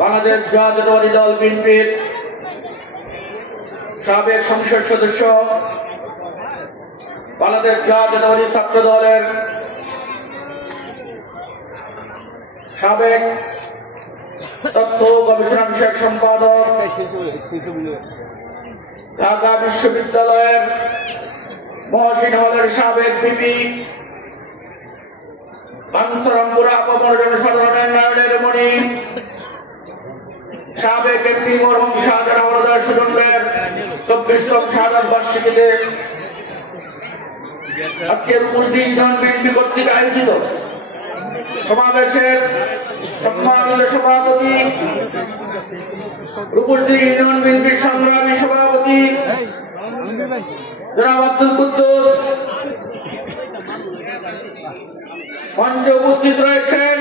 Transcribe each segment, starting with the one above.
বাংলাদেশ জাতীয়তাবাদী দল বিএনপির সাবেক সংসদ সদস্য, বাংলাদেশ জাতীয়তাবাদী ছাত্র দলের সাবেক তথ্য গবেষণা বিষয়ক সম্পাদক, ঢাকা বিশ্ববিদ্যালয়ের মহসিন হলের সাবেক ভিপি, বাঞ্ছারামপুর আপামর জনসাধারণের নয়নের মণি, সাবেক এমপি মরহুম শাহজাহান আমরদার সুজনের 24তম শাহাদাত বার্ষিকীতে আজকের উপস্থিত ইউনিয়ন বিএনপি কর্তৃক আয়োজিত সমাবেশের সম্মানিত সভাপতি, রূপসী ইউনিয়ন বিএনপির সংগ্রামী সভাপতি জনাব আব্দুল কুদ্দুস, মঞ্চে উপস্থিত রয়েছেন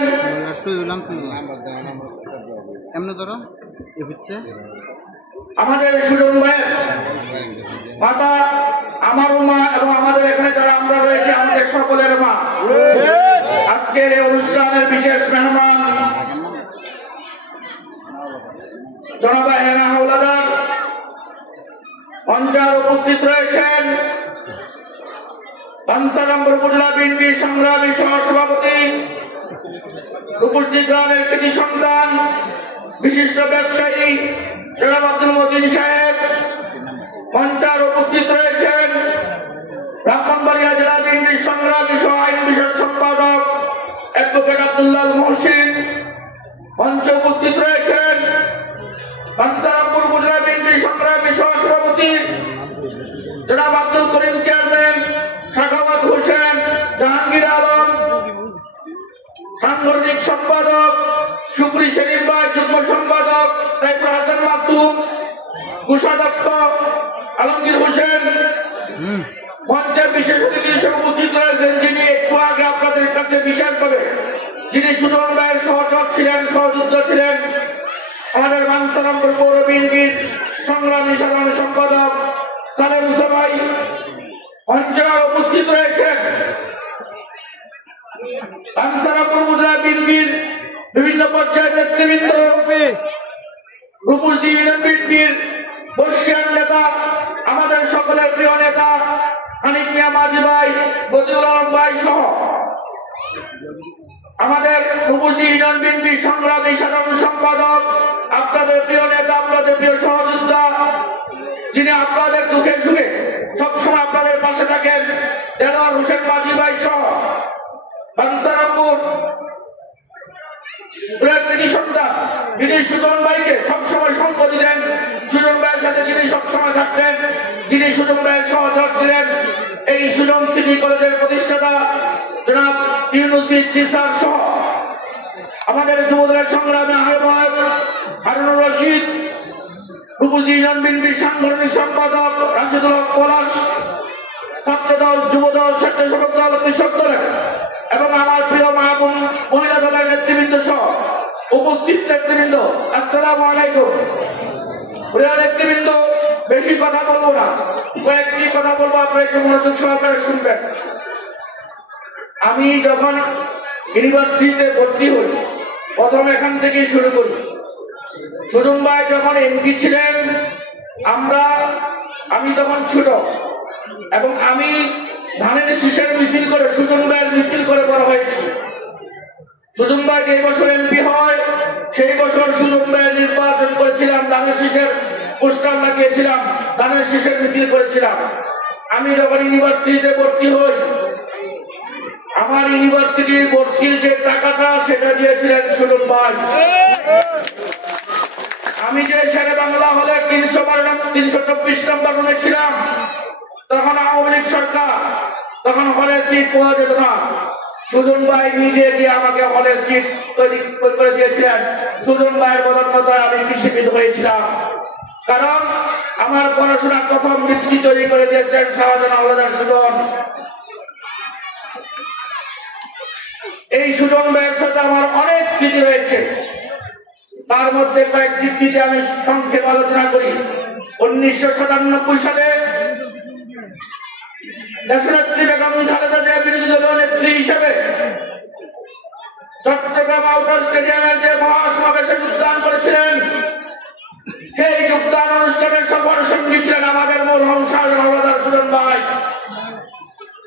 আমাদের সুজন ভাই মাতা, আমার মা এবং আমাদের এখানে যারা আমরা রয়েছে আমাদের সকলের মা। আজকের এই অনুষ্ঠানের বিশেষ মেহমান জনাব হেনা হাওলাদার, মঞ্চে উপস্থিত রয়েছেন বাঞ্ছারামপুর উপজেলা বিএনপি সংগ্রামী সহসভাপতি, রূপসী গ্রামের কৃতি সন্তান, বিশিষ্ট ব্যবসায়ী জনাব আব্দুল মতিন সাহেব। মঞ্চে উপস্থিত রয়েছেন ব্রাহ্মণবাড়িয়া জেলা বিএনপির সংগ্রামী সহ আইন বিষয়ক সম্পাদক অ্যাডভোকেট আব্দুল্লাহ মহসিন। মঞ্চে উপস্থিত রয়েছেন বাঞ্ছারামপুর উপজেলা বিএনপির সংগ্রামী সহসভাপতি জনাব আব্দুল করিম চেয়ারম্যান, সাখাওয়াত হোসেন, জাহাঙ্গীর আলম সাংগঠনিক সম্পাদক, শুকরি শরীফ ভাই যুগ্ম সম্পাদক, তাইফুর হাসান মাসুম, কোষাধ্যক্ষ আলমগীর হোসেন। মঞ্চে বিশেষ অতিথি হিসেবে উপস্থিত রয়েছেন যিনি একটু আগে আপনাদের কাছে বিশেষভাবে যিনি সুজন ভাইয়ের সহযোগ ছিলেন, সহযুদ্ধ ছিলেন, আমাদের বাঞ্ছারামপুর পৌর বিএনপির সংগ্রামী সাধারণ সম্পাদক সালেম মুসা ভাই। মঞ্চে উপস্থিত রয়েছেন বাঞ্ছারামপুর উপজেলা বিএনপির বিভিন্ন পর্যায়ের নেতৃবৃন্দ, রূপসী ইউনিয়ন বিএনপির বর্ষিয়ান নেতা, আমাদের সকলের প্রিয় নেতা হানিফ মিয়া মাঝি ভাই, বদিউল আলম ভাই সহ আমাদের রূপসী ইউনিয়ন বিএনপির সংগ্রামী সাধারণ সম্পাদক, আপনাদের প্রিয় নেতা, আপনাদের প্রিয় সহযোদ্ধা, যিনি আপনাদের দুঃখে সুখে সবসময় আপনাদের পাশে থাকেন, দেলোয়ার হোসেন মাঝি ভাই সহ বাঞ্ছারামপুর সন্তান যিনি সুজন ভাইকে সবসময় সম্পত্তি দেন, সুজন ভাইয়ের সাথে যিনি সবসময় থাকতেন, যিনি সুজন ভাইয়ের সহচর ছিলেন, এই সুজন সিটি কলেজের প্রতিষ্ঠাতা জনাব ইউনুস চিসার সহ আমাদের যুবদলের সংগ্রামী আহ্বায়ক হারুনুর রশিদ, রূপসী ইউনিয়ন বিএনপির সাংগঠনিক সম্পাদক রাশিদুল হক পলাশ, ছাত্রদল, যুবদল, স্বেচ্ছাসেবক দল, কৃষক দলের এবং আমার প্রিয় মা মহিলা দলের নেতৃবৃন্দ সহ উপস্থিত নেতৃবৃন্দ, আসসালামু আলাইকুম। প্রিয় নেতৃবৃন্দ, বেশি কথা বলবো না, কয়েকটি কথা বলবো, আপনারা একটু মনোযোগ সহকারে শুনবেন। আমি যখন ইউনিভার্সিটিতে ভর্তি হই, প্রথম এখান থেকেই শুরু করি। সুজন ভাই যখন এমপি ছিলেন, আমি তখন ছোট, এবং আমি ধানের শীষের মিছিল করে সুজন ভাইয়ের মিছিল করে বড় হয়েছি। সুজন ভাই যে বছর এমপি হয় সেই বছর সুজন ভাইয়ের নির্বাচন করেছিলাম, ধানের শীষের পোস্টার লাগিয়েছিলাম, ধানের শীষের মিছিল করেছিলাম। আমি যখন ইউনিভার্সিটিতে ভর্তি হই, আমার ইউনিভার্সিটির ভর্তির যে টাকাটা সেটা দিয়েছিলেন সুজন ভাই। আমি যে শেরে বাংলা হলে 324 নম্বর রুমে ছিলাম, তখন আওয়ামী লীগ সরকার, তখন হলে সিট পাওয়া যেত না। সুজন ভাই নিজে গিয়ে আমাকে হলে সিট তৈরি করে দিয়েছিলেন। সুজন ভাইয়ের বদৌলতে আমি কৃষিবিদ হয়েছিলাম, কারণ আমার পড়াশোনার প্রথম ভিত্তি তৈরি করে দিয়েছিলেন শাহজাহান আমরদার সুজন। এই সুজন ভাইয়ের সাথে আমার অনেক স্মৃতি রয়েছে। তার মধ্যে কয়েকটি স্মৃতি আমি সংক্ষেপে আলোচনা করি। 1997 সালে দেশনেত্রী বেগম খালেদা জিয়া বিরোধী দলীয় নেত্রী হিসেবে চট্টগ্রাম আউটার স্টেডিয়ামের যে মহাসমাবেশে যোগদান করেছিলেন, সেই যোগদান অনুষ্ঠানের সফর সঙ্গী ছিলেন আমাদের মরহুম শাহজাহান হাওলাদার সুজন ভাই।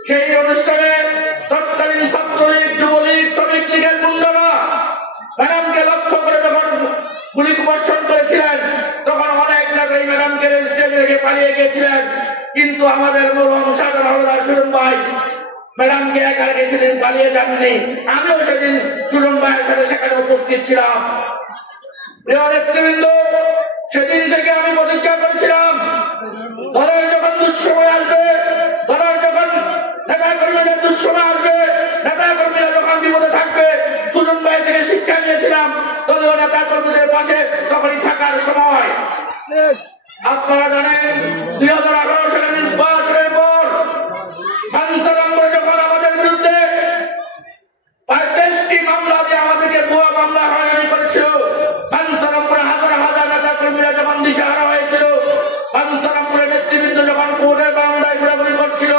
সেই অনুষ্ঠানে তৎকালীন ছাত্রলীগ, যুবলীগ, শ্রমিক লীগের গুন্ডারা ম্যাডামকে লক্ষ্য করে যখন গুলি বর্ষণ করেছিলেন, তখন অনেক জায়গায় ম্যাডামকে স্টেজে রেখে পালিয়ে গিয়েছিলেন। কিন্তু আমাদের মরহুম শাহজাহান হাওলাদার সুজন ভাই ম্যাডামকে একা রেখে সেদিন পালিয়ে যাননি। আমিও সেদিন সুজন ভাইয়ের সাথে সেখানে উপস্থিত ছিলাম। প্রিয় নেতৃবৃন্দ, সেদিন থেকে আমি প্রতিজ্ঞা করেছিলাম, দলের যখন দুঃসময় আসবে, দলের যখন নেতা কর্মীদের দুঃসময় আসবে, নেতা কর্মীরা যখন বিপদে থাকবে, সুজন ভাই থেকে শিক্ষা নিয়েছিলাম দলীয় নেতা কর্মীদের পাশে তখনই থাকার সময়। আপনারা জানেন 2018 সালের নির্বাচনের পর যখন আমাদের বিরুদ্ধে 35টি মামলা দিয়ে আমাদেরকে ভুয়া মামলা হয়রানি করেছিল, বাঞ্ছারামপুরে হাজার হাজার নেতা কর্মীরা যখন দিশাহারা হয়েছিল, বাঞ্ছারামপুরের নেতৃবৃন্দ যখন কোর্টের বারান্দায় ঘোরাঘুরি করছিল,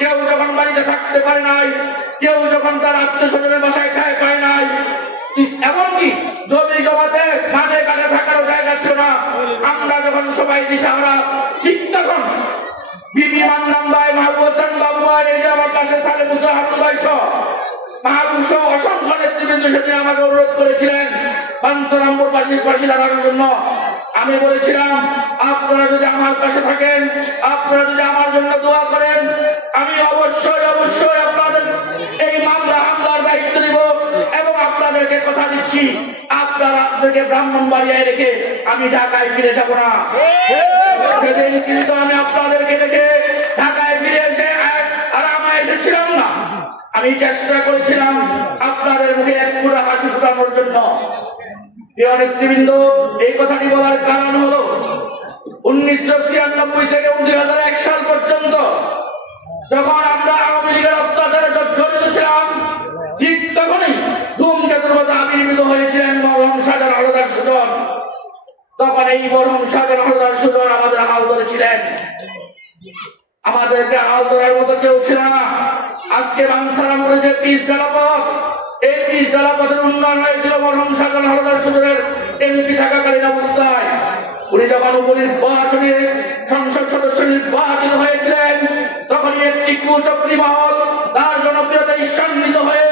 কেউ যখন বাড়িতে থাকতে পারে নাই, কেউ যখন তার আত্মীয়স্বজনের বাসায় খায় পায় নাই, এমনকি জমি জমাতে মাঠে ঘাটে থাকারও জায়গা ছিল না, আমরা যখন সবাই দিশাহারা, ঠিক তখন বিপি মান্নান ভাই, মাহবুব হোসেন বাবু ভাই, এই যে আমার পাশে সালে মুসা হারুন ভাই সহ মাহবুব সহ অসংখ্য নেতৃবৃন্দ সেদিন আমাকে অনুরোধ করেছিলেন বাঞ্ছারামপুর বাসীর পাশে দাঁড়ানোর জন্য। আমি বলেছিলাম, আপনারা যদি আমার পাশে থাকেন, আপনারা যদি আমার জন্য দোয়া করেন, আমি অবশ্যই অবশ্যই আপনাদের এই মামলা হামলার দায়িত্ব দিব এবং আপনাদেরকে কথা দিচ্ছি, আপনাদেরকে ব্রাহ্মণবাড়িয়ায় রেখে আমি ঢাকায় ফিরে যাব না। সেদিন কিন্তু আমি আপনাদেরকে রেখে ঢাকায় ফিরে এসে আরামে এসেছিলাম না। আমি চেষ্টা করেছিলাম আপনাদের মুখে এক পুরো হাসি ফোটানোর জন্য। প্রিয় নেতৃবৃন্দ, এই কথাটি বলার কারণ হলো 1996 থেকে 2001 সাল পর্যন্ত যখন আমরা আওয়ামী লীগের অত্যাচারে জড়িত ছিলাম, ঠিক তখনই ধূমকেতুর মতো আবির্ভূত হয়েছিলেন মরহুম শাহজাহান হাওলাদার সুজন। তখন এই মরহুম শাহজাহান হাওলাদার সুজন আমাদের হাল ধরেছিলেন। আমাদেরকে হাল ধরার মতো কেউ ছিল না। আজকে বাঞ্ছারামপুরে যে পিচ জলাপথ, এই পিচ জলাপথের উন্নয়ন হয়েছিল মরহুম শাহজাহান হাওলাদার সুজনের এমপি থাকাকালীন অবস্থায়। উনি যখন উপনির্বাচনে সংসদ সদস্য নির্বাচিত হয়েছিলেন, তখন একটি কুচক্রী মহল তার জনপ্রিয়তা ঈর্ষান্বিত হয়ে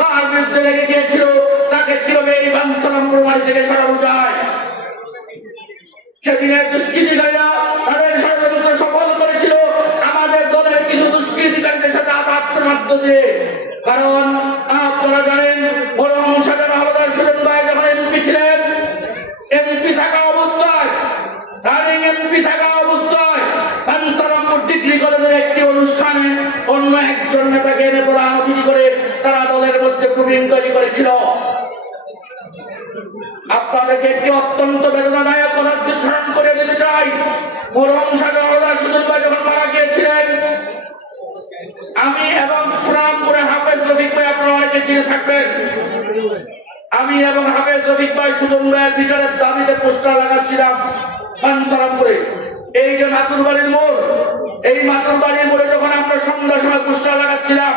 তার বিরুদ্ধে লেগে গিয়েছিল, তাকে কিভাবে এই বাঞ্ছারামপুর বাড়ি থেকে সরানো যায়। সেদিনের দুষ্কৃতিকারীরা তাদের ষড়যন্ত্র সফল করেছিল আমাদের দলের কিছু দুষ্কৃতিকারীদের সাথে আঘাতের মাধ্যমে। কারণ আপনারা জানেন, মরহুম শাহজাহান হাওলাদার সুজন ভাই যখন এমপি ছিলেন, এমপি থাকা অবস্থায়, রানিং এমপি থাকা অবস্থায় বাঞ্ছারামপুর ডিগ্রি কলেজের একটি অনুষ্ঠানে অন্য একজন নেতাকে এনে প্রধান অতিথি করে তারা দলের মধ্যে গ্রুপিং তৈরি করেছিল। আপনাদেরকে একটি অত্যন্ত বেদনাদায়ক কথা স্মরণ করে দিতে চাই। মরহুম শাহজাহান হাওলাদার সুজন ভাই যখন মারা গিয়েছিলেন, আমি এবং সুনামপুরে হাফেজ রফিক ভাই, আপনারা অনেকে চিনে থাকবেন, আমি এবং হাফেজ রফিক ভাই সুজন ভাইয়ের বিচারের দাবিতে পোস্টার লাগাচ্ছিলাম বাঞ্ছারামপুরে। এই যে মাতুরবাড়ির মোড়, এই মাতুরবাড়ির মোড়ে যখন আমরা সন্ধ্যার সময় পোস্টার লাগাচ্ছিলাম,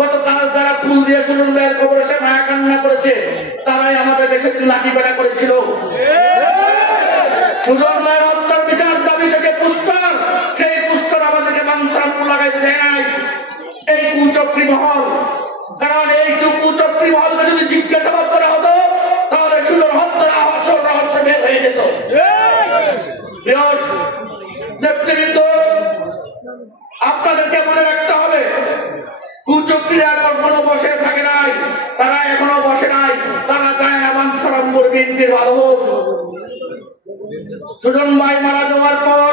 গতকাল যারা ফুল দিয়ে সুজন ভাইয়ের কবরে সে মায়া কান্না করেছে, তারাই আমাদেরকে সেদিন লাঠি পেটা করেছিল। সুজন ভাইয়ের হত্যার বিচার দাবিতে যে পোস্টার, সেই পোস্টার আমাদেরকে বাঞ্ছারামপুর লাগাইতে দেয় নাই এই কুচক্রী মহল। কারণ এই কুচক্রী মহলকে যদি জিজ্ঞাসাবাদ করা হতো, তাহলে সুজন হত্যার আসল রহস্য বের হয়ে যেত। নেতৃবৃন্দ, আপনাদেরকে মনে রাখতে হবে, কুচক্রীরা কখনো বসে থাকে নাই, তারা এখনো বসে নাই, তারা চায় না বাঞ্ছারামপুর বিএনপির ভালো হোক। সুজন ভাই মারা যাওয়ার পর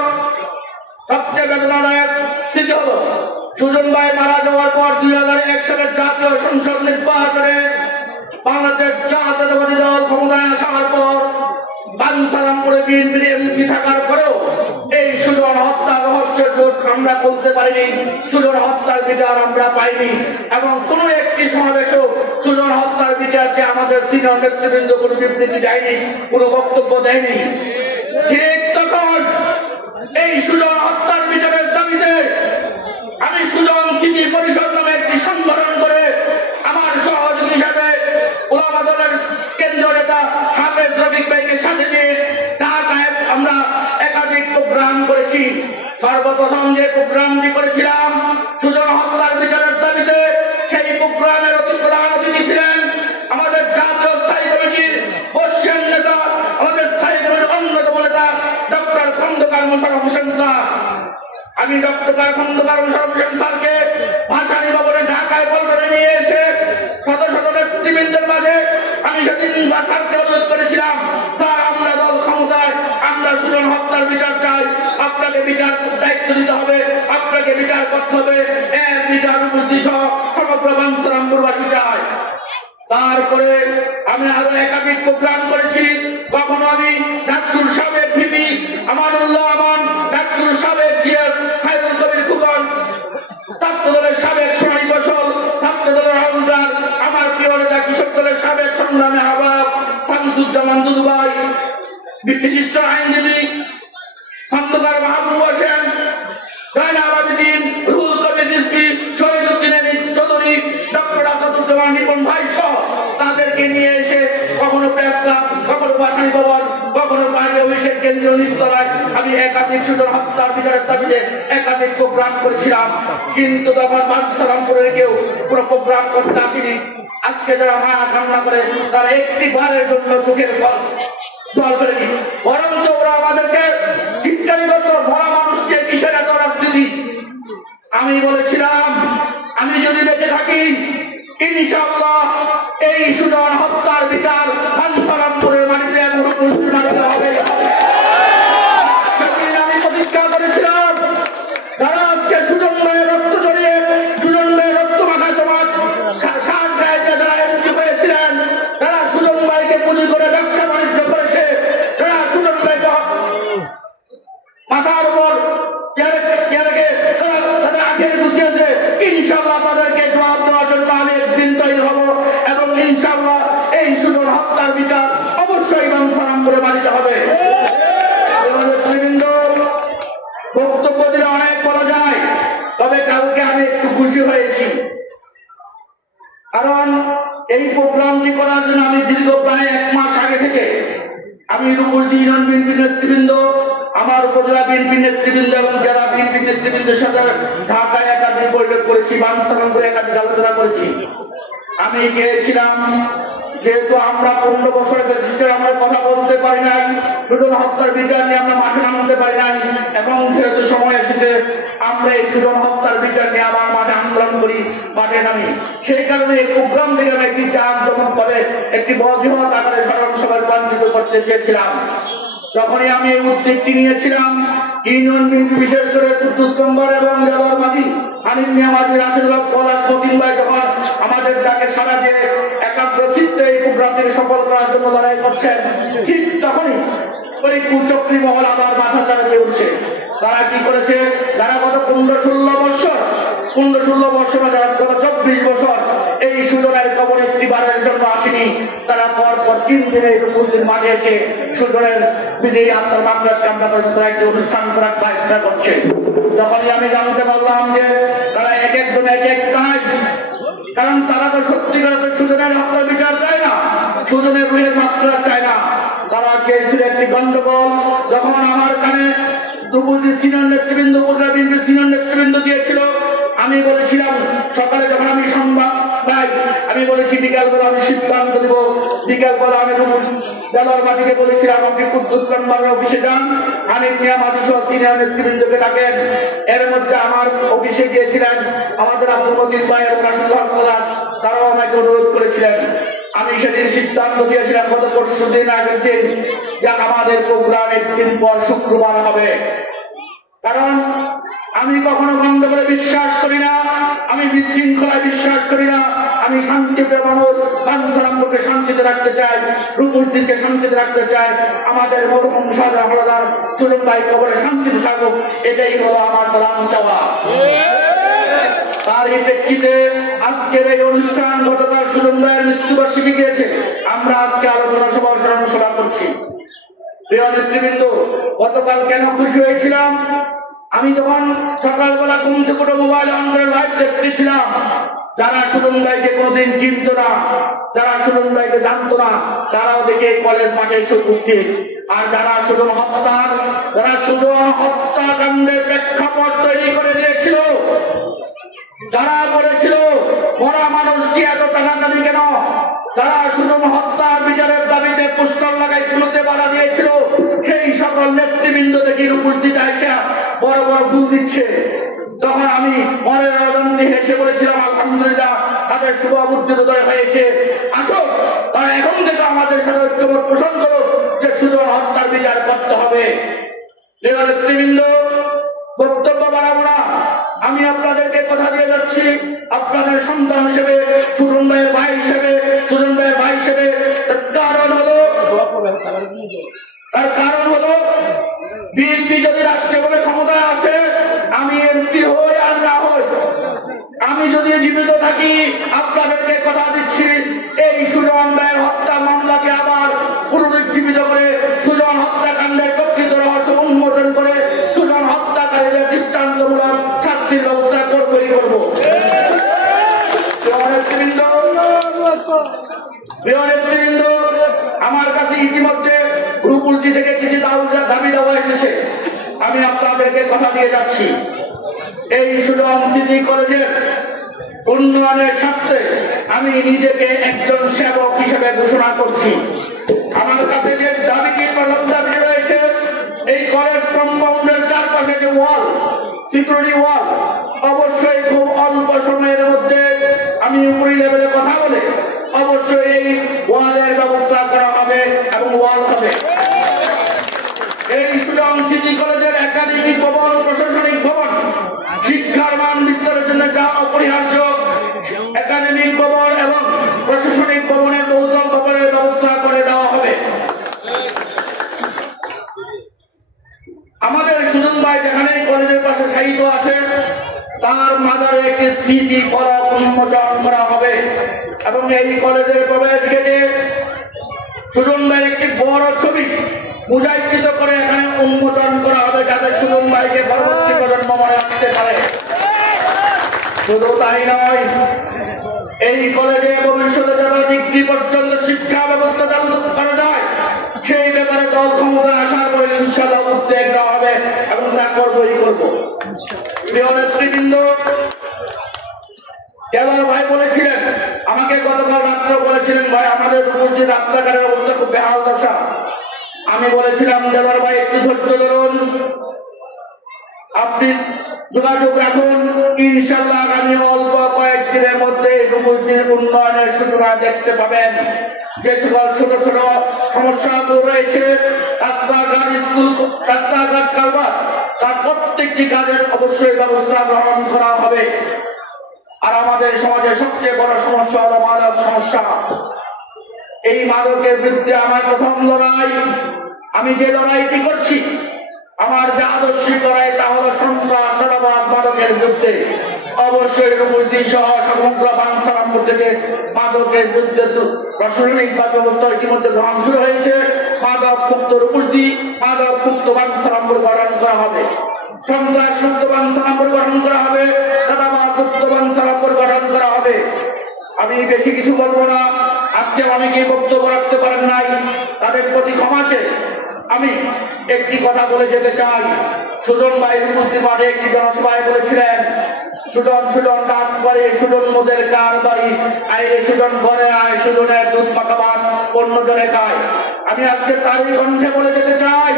সবচেয়ে বেদনাদায়ক স্মৃতি হলো, সুজন ভাই মারা যাওয়ার পর 2001 সালের জাতীয় সংসদ নির্বাচনে বাংলাদেশ জাতীয়তাবাদী দল ক্ষমতায় আসার পর বাঞ্ছারামপুরে বিএনপির এমপি থাকার পরেও এই সুজন হত্যার রহস্যের জোট আমরা খুলতে পারিনি, সুজন হত্যার বিচার আমরা পাইনি এবং কোন একটি সমাবেশও আমাদের সিনিয়র নেতৃবৃন্দ কোনো বিবৃতি দেয়নি, কোনো বক্তব্য দেয়নি। ঠিক তখন এই সুজন হত্যার বিচারের দাবিতে আমি সুজন স্মৃতি পরিষদ নামে একটি সংগঠন করে আমার সহযোগী হিসাবে ওলামা দলের কেন্দ্র নেতা হাফেজ রফিক ভাইকে সাথে নিয়ে ঢাকায় আমরা একাধিক প্রোগ্রাম করেছি। সর্বপ্রথম যে প্রোগ্রামটি করেছিলাম সুজন হত্যার বিচারের দাবিতে, সেই প্রোগ্রামের প্রধান অতিথি ছিলেন আমাদের জাতীয় স্থায়ী কমিটির বর্ষিয়ান নেতা, আমাদের স্থায়ী কমিটির অন্যতম নেতা ডক্টর খন্দকার মোশাররফ হোসেন স্যার। আমি ডক্টর খন্দকার মোশাররফ হোসেন স্যারকে ভাসানী ভবনে ঢাকায় পল্টনে নিয়ে এসে শত শত নেতৃবৃন্দের মাঝে আমি সেদিন স্যারকে অনুরোধ করেছিলাম, স্যার আমরা দল ক্ষমতায়, আমরা সুজন হত্যার বিচার চাই, আপনাকে বিচার দায়িত্ব দিতে হবে, আপনাকে বিচার করতে হবে, এর বিচার উদ্দেশ্য সমগ্র বাঞ্ছারামপুরবাসী চায়। তারপরে আমি আরো একাধিক প্রোগ্রাম করেছি। কখনো আমি ডাকসুর সাবেক ভিপি আমানুল্লাহ আমান, ডাকসুর সাবেক জিএফ খায়রুল কবির খুকন, ছাত্র দলের সাবেক সোনালী ফসল, ছাত্র দলের হামদার, আমার প্রিয় নেতা কৃষক দলের সাবেক সংগ্রামী আহ্বায়ক শামসুজ্জামান দুদুভাই, বিশিষ্ট আইনজীবী খন্দকার মাহবুব হোসেন, জয়নাল আবেদিন, রুহুল কবির রিজভী, শহীদুদ্দিন চৌধুরী, ডক্টর আসাদুজ্জামান নিপুণ ভাই সহ তাদেরকে নিয়ে এসে কখনো প্রেস ক্লাব, কখনো ভাসানী ভবন, কখনো পার্টি অফিসের কেন্দ্রীয় নিচতলায় আমি একাধিক সুজন হত্যার বিচারের দাবিতে একাধিক প্রোগ্রাম করেছিলাম। কিন্তু তখন বাঞ্ছারামপুরের কেউ কোনো প্রোগ্রাম করতে আসেনি। আজকে যারা মায়া কামনা করে তারা একটি বারের জন্য চোখের ফল জল করেনি, বরঞ্চ ওরা আমাদেরকে টিটকারি করতো, ভরা মানুষকে কিসের এত রাজনীতি। আমি বলেছিলাম আমি যদি বেঁচে থাকি ইনশাআল্লাহ এই সুজন হত্যার বিচার বাঞ্ছারামপুরের মাটিতে মুসলিম মাটিতে হবে। সেদিন আমি প্রতিজ্ঞা করেছিলাম যারা আজকে সুজন ভাইয়ের রক্ত জড়িয়ে, সুজন ভাইয়ের রক্ত মাখা জমাত সাত গায়ে যারা এমপি হয়েছিলেন, যারা সুজন ভাইকে পুঁজি করে ব্যবসা বাণিজ্য করেছে, যারা সুজন ভাইকে মাথার উপর তাদের আখের গুছিয়েছে, ইনশাআল্লাহ তাদেরকে জবাব দেওয়ার জন্য আমি একদিন তৈরি হব এবং ইনশাআল্লাহ এই সুজন হত্যার বিচার অবশ্যই বাঞ্ছারামপুরে মানিতে হবে। বক্তব্য দিলে অনেক বলা যায়, তবে কালকে আমি একটু খুশি হয়েছি, কারণ এই প্রোগ্রামটি করার জন্য আমি দীর্ঘ প্রায় 1 মাস আগে থেকে আমি রূপগঞ্জ ইউনিয়ন বিএনপি নেতৃবৃন্দ, আমার উপজেলা বিএনপি নেতৃবৃন্দ এবং জেলা বিএনপি নেতৃবৃন্দের সাথে ঢাকায় একাধিক বৈঠক করেছি, বাঞ্ছারামপুরে একাধিক আলোচনা করেছি। আমি গিয়েছিলাম, যেহেতু আমরা 15 বছরের বেশি আমরা কথা বলতে পারি নাই, সুজন হত্যার বিচার নিয়ে আমরা মাঠে নামতে পারি নাই, এবং যেহেতু সময় এসেছে আমরা এই সুজন হত্যার বিচার নিয়ে আবার মাঠে আন্দোলন করি, মাঠে নামি। সেই কারণে এই প্রোগ্রাম থেকে আমি একটি জাঁকজমক করে একটি বৃহৎ আকারে সাধারণ সভায় রূপান্তরিত করতে চেয়েছিলাম। যখনই আমি এই উদ্যোগটি নিয়েছিলাম, ইউনিয়ন বিএনপি বিশেষ করে কুদ্দুস মেম্বার এবং জেলার মাটি হানিফ মিয়া মাঝি, রাশেদুল হক পলাশ, মতিন ভাই যখন আমাদের ডাকে সাড়া দিয়ে একাগ্র চিত্তে এই প্রোগ্রামটিকে সফল করার জন্য লড়াই করছেন, ঠিক তখনই ওই কুচক্রী মহল আবার মাথা চাড়া দিয়ে উঠছে। তারা কি করেছে, যারা গত 15-16 বছর বা যারা গত 24 বছর এই সুজনের কবর একটি বারের জন্য আসেনি, তারা পর 3 দিনে রূপগঞ্জের মাঠে এসে সুজনের বিদেয়ী আত্মার মাকড়াত কামনা পর্যন্ত একটি অনুষ্ঠান করার চেষ্টা করছে। যখনই আমি জানতে পারলাম যে তারা এক একজন এক এক কাজ, কারণ তারা তো সত্যিকার সুজনের হত্যার বিচার চায় না, সুজনের রুহের মাত্রা চায় না, তারা চেয়েছিল একটি গন্ডগোল। যখন আমার কানে দুপুরের সিনিয়র নেতৃবৃন্দ, উপজেলা বিএনপির সিনিয়র নেতৃবৃন্দ দিয়েছিল, আমি বলেছিলাম সকালে যখন আমি সংবাদ পাই, আমি বলেছি বিকালবেলা আমি সিদ্ধান্ত দেব। বিকালবেলা আমি বেলার মাটিকে বলেছিলাম আপনি কুদ্দুস মেম্বারের অফিসে যান, হানিফ মিয়া মাঝি সহ সিনিয়র নেতৃবৃন্দকে ডাকেন। এর মধ্যে আমার অফিসে গিয়েছিলেন আমাদের আব্দুল মতিন ভাই এবং রাশেদুল হক পলাশ, তারাও আমাকে অনুরোধ করেছিলেন। আমি সেদিন সিদ্ধান্ত দিয়েছিলাম গত 45 দিন আগের দিন যে আমাদের প্রোগ্রাম একদিন পর শুক্রবার হবে, কারণ আমি কখনো গন্ডগোলে বিশ্বাস করি না, আমি বিশৃঙ্খলায় বিশ্বাস করি না, আমি শান্তিপ্রিয় মানুষ। বাঞ্ছারামপুরকে শান্তিতে রাখতে চাই, রূপগঞ্জকে শান্তিতে রাখতে চাই, আমাদের মরহুম শাহজাহান হলদার সুজন ভাই কবরে শান্তিতে থাকুক, এটাই হলো আমার প্রধান চাওয়া। তার এই প্রেক্ষিতে আজকে আজকের এই অনুষ্ঠান গতকাল সুজন ভাইয়ের মৃত্যুবার্ষিকী গিয়েছে, আমরা আজকে আলোচনা সভা স্মরণ সভা করছি। প্রিয় নেতৃবৃন্দ, গতকাল কেন খুশি হয়েছিলাম? আমি যখন সকালবেলা ঘুম থেকে উঠে মোবাইল অন করে লাইভ দেখতেছিলাম, যারা সুজন ভাইকে কোনোদিন চিনত না, যারা সুজন ভাইকে জানতো না, তারাও দেখে কলেজ মাঠে এসে উপস্থিত। আর যারা সুজন হত্যাকাণ্ডের প্রেক্ষাপট তৈরি করে দিয়েছিল, যারা বলেছিল মরা মানুষ কি এত টানাটানি কেন, যারা সুজন হত্যার বিচারের দাবিতে পোস্টার লাগাই তুলতে বাধা দিয়েছিল, সেই সকল নেতৃবৃন্দ থেকে উপস্থিত আছে বড় বড় ফুল দিচ্ছে। তখন আমি মনের আনন্দে হেসে বলেছিলাম, আলহামদুলিল্লাহ, তাদের শুভবুদ্ধিদয় হয়েছে। আসুন তারা এখন থেকে আমাদের সাথে ঐক্যমত পোষণ করুক যে সুজন হত্যার বিচার করতে হবে। নেতৃবৃন্দ, বক্তব্য বাড়াবো না, আমি আপনাদেরকে কথা দিয়ে যাচ্ছি, আপনাদের সন্তান হিসেবে, সুজন ভাইয়ের ভাই হিসেবে, তার কারণ হলো বিএনপি যদি রাষ্ট্রীয় ভাবে ক্ষমতায় আসে, আমি এমপি হই আর না হই, আমি যদি জীবিত থাকি, আপনাদেরকে কথা দিচ্ছি, এই সুজন ভাইয়ের হত্যা মামলাকে আবার পুনরুজ্জীবিত করে সুজন হত্যাকাণ্ডের প্রকৃত রহস্য উন্মোচন করে সুজন হত্যাকারীদের দৃষ্টান্তমূলক শাস্তির ব্যবস্থা করবই করব। আমার কাছে ইতিমধ্যে রূপপুরজি থেকে কিছু দাবি দেওয়া এসেছে, আমি আপনাদেরকে কথা দিয়ে যাচ্ছি। এই সুজন সিটি কলেজের উন্নয়নের স্বার্থে আমি নিজেকে একজন সেবক হিসেবে ঘোষণা করছি। আমার কাছে যে দাবিটি প্রথম দাবি রয়েছে, এই কলেজ কম্পাউন্ডের চারপাশে যে ওয়াল, সিকিউরিটি ওয়াল, অবশ্যই খুব অল্প সময়ের মধ্যে আমি উপরি লেভেলে কথা বলে অবশ্যই এই ওয়ালের ব্যবস্থা করা হবে এবং ওয়াল হবে। এই সুজন সিটি কলেজের একাডেমিক ভবন, প্রশাসনিক ভবন, শিক্ষার মান বিস্তারের জন্য যা অপরিহার্য, একাডেমিক ভবন এবং প্রশাসনিক ভবনে বহুতল ভবনের ব্যবস্থা করে দেওয়া হবে। আমাদের সুজন ভাই যেখানে কলেজের পাশে শায়িত আছে, তার মাজারে একটি স্মৃতি ফলক উন্মোচন করা হবে এবং এই কলেজের প্রবেশ গেটে সুজন ভাইয়ের একটি বড় ছবি মুদ্রাকৃত করে এখানে উন্মোচন করা হবে, যাতে সুজন ভাইকে পরবর্তী প্রজন্ম মনে রাখতে পারে। শুধু তাই নয়, এই কলেজে ভবিষ্যতে যারা ডিগ্রি পর্যন্ত শিক্ষা ব্যবস্থা চালু করা যায়, সেই ব্যাপারে দল ক্ষমতা আসার পরে ইনশাআল্লাহ উদ্যোগ দেওয়া হবে এবং তা করবই করব। প্রিয় নেতৃবৃন্দ, দেওয়ার ভাই বলেছিলেন, আমাকে গতকাল রাত্রে বলেছিলেন, ভাই আমাদের রূপপুর রাস্তাঘাটের অবস্থা খুব বেহাল দশা। আমি বলেছিলাম, দেওয়ার ভাই একটু ধৈর্য ধরুন, আপনি যোগাযোগ রাখুন, ইনশাআল্লাহ আগামী অল্প কয়েকদিনের মধ্যে রূপপুর উন্নয়নের সূচনা দেখতে পাবেন। যে সকল ছোট ছোট সমস্যাগুলো রয়েছে, রাস্তাঘাট, স্কুল, রাস্তাঘাট, কালভার্ট, তার প্রত্যেকটি কাজের অবশ্যই ব্যবস্থা গ্রহণ করা হবে। আর আমাদের সমাজে সবচেয়ে বড় সমস্যা হলো মাদক সমস্যা। এই মাদকের বিরুদ্ধে আমার প্রথম লড়াই, আমি যে লড়াইটি করছি, আমার যে আদর্শিক লড়াই, তা হলো সন্ত্রাস, চাঁদাবাজ, মাদকের বিরুদ্ধে। অবশ্যই রূপপুর সহ সমগ্র বাঞ্ছারামপুর থেকে মাদকের বিরুদ্ধে প্রশাসনিক ব্যবস্থা ইতিমধ্যে গ্রহণ শুরু হয়েছে। মাদক মুক্ত রূপপুর, মাদক মুক্ত বাঞ্ছারামপুর গঠন করা হবে, সন্ত্রাস মুক্ত বাঞ্ছারামপুর গঠন করা হবে, চাঁদাবাজ মুক্ত বাঞ্ছারামপুর গঠন করা হবে। আমি বেশি কিছু বলবো না, আজকে অনেকেই বক্তব্য রাখতে পারেন নাই, তাদের প্রতি ক্ষমা চেয়ে আমি একটি কথা বলে যেতে চাই। সুজন ভাই রূপপুর মাঠে একটি জনসভায় বলেছিলেন, সুজন সুজন ডাক করে, সুজন মোদের কার বাড়ি, আইরে সুজন ঘরে আয়, সুজনের দুধ পাকাবান অন্য জনে খায়। আমি আজকে তারই কণ্ঠে বলে যেতে চাই,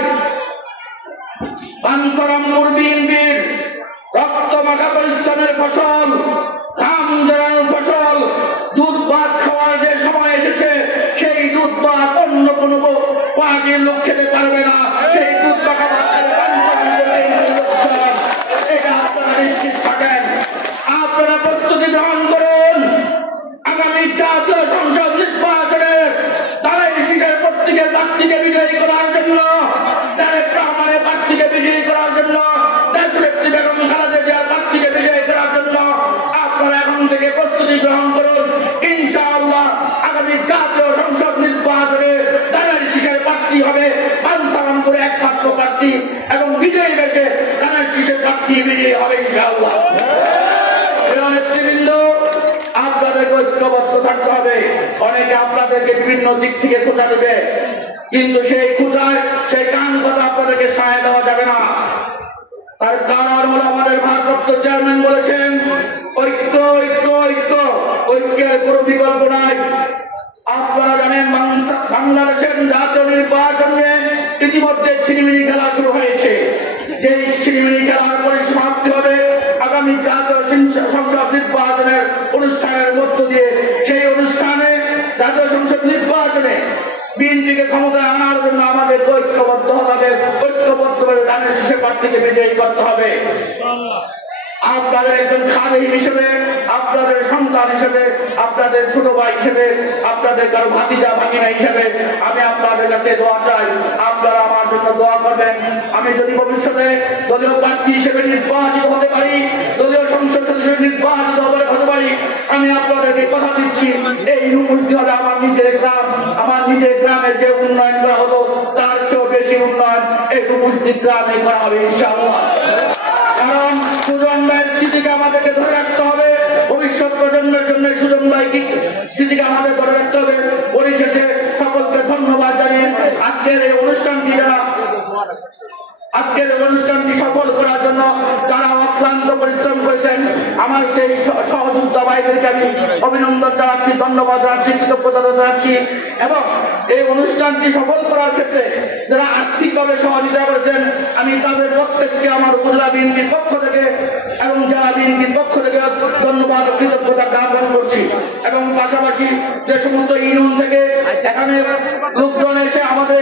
বাঞ্ছারামপুর বিএনপির রক্ত মাখা পরিশ্রমের ফসল, ঘাম জড়ানোর ফসল, দুধ ভাত খাওয়ার যে সময় এসেছে, সেই দুধ ভাত অন্য কোন পার্টির লোক খেতে পারবে না। সেই দুধ মাখা এটা আপনারা নিশ্চিত থাকেন। আপনারা প্রস্তুতি গ্রহণ করুন। আগামী জাতীয় সংসদ নির্বাচনে তাদের শীতের প্রত্যেকে প্রার্থীকে বিজয়ী করার জন্য, তাদের রহমানের প্রার্থীকে বিজয়ী করার জন্য, দেশনেত্রী বেগম খালেদা জিয়ার প্রার্থীকে বিজয়ী করার জন্য আপনারা এখন থেকে প্রস্তুতি গ্রহণ ঐক্যবদ্ধ থাকতে হবে। অনেকে আপনাদেরকে বিভিন্ন দিক থেকে খোঁজা দেবে, কিন্তু সেই খোঁজায় সেই কান কথা আপনাদেরকে সায় দেওয়া যাবে না। তার কারণ হলো আমাদের ভারপ্রাপ্ত চেয়ারম্যান বলেছেন ঐক্য ঐক্য ঐক্য, ঐক্যের কোনো বিকল্প নাই। আপনারা জানেন বাংলাদেশের জাতীয় নির্বাচনে ইতিমধ্যে ছিনিমিনি খেলা শুরু হয়েছে। যে ছিনিমিনি খেলার পরিসমাপ্তি হবে আগামী জাতীয় সংসদ নির্বাচনের অনুষ্ঠানের মধ্য দিয়ে। সেই অনুষ্ঠানে জাতীয় সংসদ নির্বাচনে বিএনপিকে ক্ষমতায় আনার জন্য আমাদের ঐক্যবদ্ধ হতে হবে, ঐক্যবদ্ধভাবে ধানের শীষে প্রার্থীকে বিজয়ী করতে হবে। আপনাদের একজন খাদেম হিসেবে, আপনাদের সন্তান হিসেবে, আপনাদের ছোট ভাই হিসেবে, আপনাদের কারো ভাতিজা ভাগিনা হিসেবে আমি আপনাদের কাছে দোয়া চাই, আপনারা আমার জন্য দোয়া করবেন। আমি যদি ভবিষ্যতে দলীয় প্রার্থী হিসেবে নির্বাচিত হতে পারি, দলীয় সংসদ হিসেবে নির্বাচিত হতে পারি, আমি আপনাদেরকে কথা দিচ্ছি এই রূপসী হবে আমার নিজের গ্রাম। আমার নিজের গ্রামের যে উন্নয়ন করা হতো তার চেয়েও বেশি উন্নয়ন এই রূপসী গ্রামে করা হবে ইনশাআল্লাহ। কারণ সুজন ভাইয়ের স্মৃতিকে আমাদেরকে ধরে রাখতে হবে, ভবিষ্যৎ প্রজন্মের জন্য সুজন ভাইকে স্মৃতিকে আমাদের ধরে রাখতে হবে। পরিশেষে সকলকে ধন্যবাদ জানিয়ে আজকের এই অনুষ্ঠানটি সফল করার জন্য যারা অক্লান্ত পরিশ্রম করেছেন আমার সেই সহযোদ্ধা ভাইদেরকে আমি অভিনন্দন জানাচ্ছি, ধন্যবাদ জানাচ্ছি, কৃতজ্ঞতা জানাচ্ছি। এবং এই অনুষ্ঠানটি সফল করার ক্ষেত্রে যারা আর্থিকভাবে সহযোগিতা করেছেন আমি তাদের প্রত্যেককে আমার উপজেলা বিএনপির পক্ষ থেকে এবং জেলা বিএনপির পক্ষ থেকে ধন্যবাদ ও কৃতজ্ঞতা জ্ঞাপন করছি। এবং পাশাপাশি যে সমস্ত ইউনিয়ন থেকে এখানে লোকজন এসে আমাদের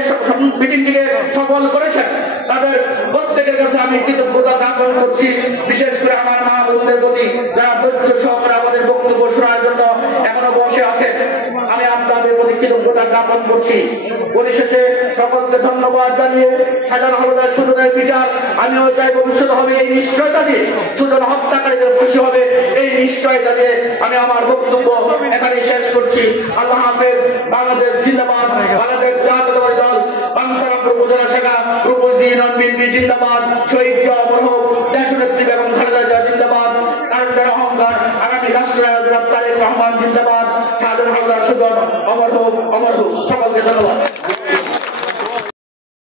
মিটিংটিকে সফল করেছেন তাদের প্রত্যেকের কাছে আমি কৃতজ্ঞতা জ্ঞাপন করছি। বিশেষ করে আমার মা বোনদের প্রতি যারা ধৈর্য সহকারে আমাদের বক্তব্য শোনার জন্য এখনো বসে আছে আমি আপনাদের প্রতি কৃতজ্ঞতা জ্ঞাপন করছি। পরিশেষে সকলকে ধন্যবাদ জানিয়ে সাজান হাওলাদার সুজনের বিচার আমিও চাই ভবিষ্যতে হবে এই নিশ্চয়তা দিয়ে, সুজন হত্যাকারীদের খুশি হবে এই নিশ্চয়তা দিয়ে আমি আমার বক্তব্য এখানে শেষ করছি। আল্লাহ হাফেজ। বাংলাদেশ জিন্দাবাদ, বাংলাদেশ জাতীয়তাবাদী দল বাংলাদেশ উপজেলা শাখা রূপসী ইউনিয়ন বিএনপি জিন্দাবাদ, শহীদ জিয়া মরহুম দেশনেত্রী বেগম খালেদা জিয়া জিন্দাবাদ, কারণের অহংকার আগামী রাষ্ট্রনায়ক জনাব তারেক রহমান জিন্দাবাদ, সাজান হাওলাদার সুজন অমর হোক, অমর হোক। সকলকে ধন্যবাদ।